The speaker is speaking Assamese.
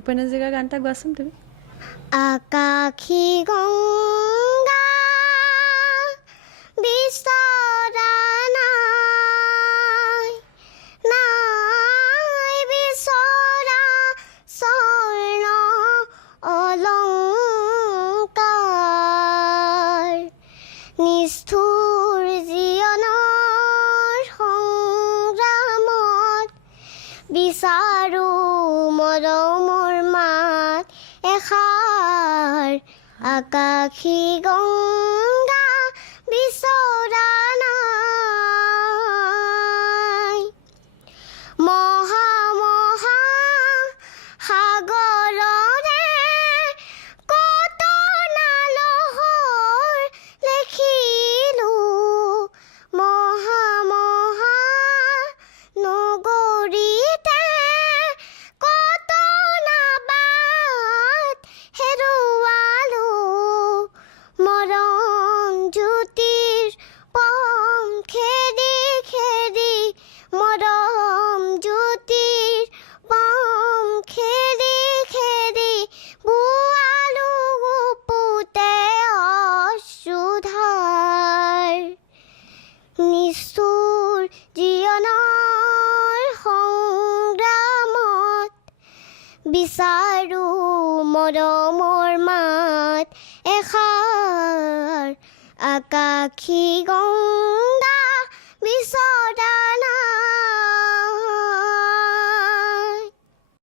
ভূপেন হাজৰিকাৰ গান এটা গোৱাচোন তুমি। আকাশী গংগা বিচৰা নাই, নাই বিচৰা স্বৰ্ণ অলংকাৰ, নিষ্ঠুৰ জীৱনৰ সংগ্ৰামত বিচাৰো মৰমৰ মাত এষাৰ। আকাশী গংগা বিচৰা নাই, মহা মহা সাগৰৰে কত নালহৰ লেখিলো, মহা মহা নগৰীতে কত নাবাত হেৰুৱালো, মৰম জ্যোতিৰ পম খেদি খেদি, মৰম জ্যোতিৰ পম খেদি খেদি, বোৱালো বুকুতে অশ্ৰুধাৰ, নিষ্ঠুৰ জীৱনৰ সংগ্ৰামত বিচাৰো মৰমৰ মাত এষাৰ। আকাশী গংগা